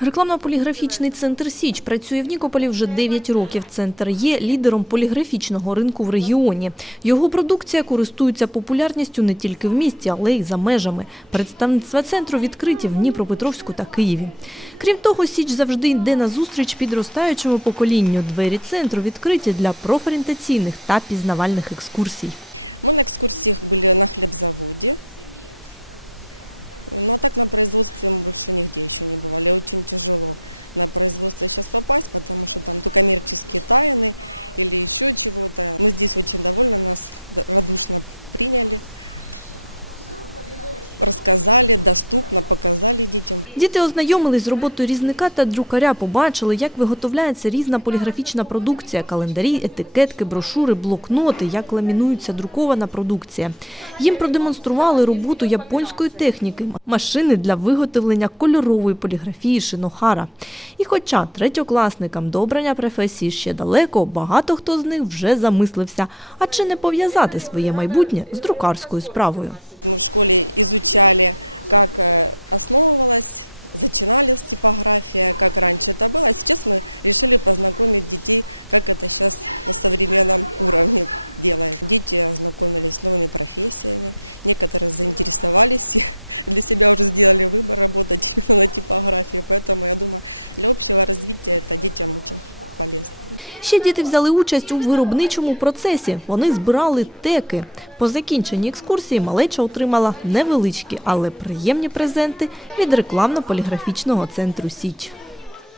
Рекламно-поліграфічний центр Січ працює в Нікополі вже 9 років. Центр є лідером поліграфічного ринку в регіоні. Його продукція користується популярністю не тільки в місті, але й за межами. Представництва центру відкриті в Дніпропетровську та Києві. Крім того, Січ завжди йде на зустріч підростаючому поколінню. Двері центру відкриті для профорієнтаційних та пізнавальних екскурсій. Діти ознайомились з роботою різника та друкаря, побачили, як виготовляється різна поліграфічна продукція, календарі, етикетки, брошури, блокноти, як ламінується друкована продукція. Їм продемонстрували роботу японської техніки, машини для виготовлення кольорової поліграфії шинохара. І хоча третьокласникам до обрання професії ще далеко, багато хто з них вже замислився, а чи не пов'язати своє майбутнє з друкарською справою. Ще діти взяли участь у виробничому процесі. Вони збирали теки. По закінченні екскурсії малеча отримала невеличкі, але приємні презенти від рекламно-поліграфічного центру Січ.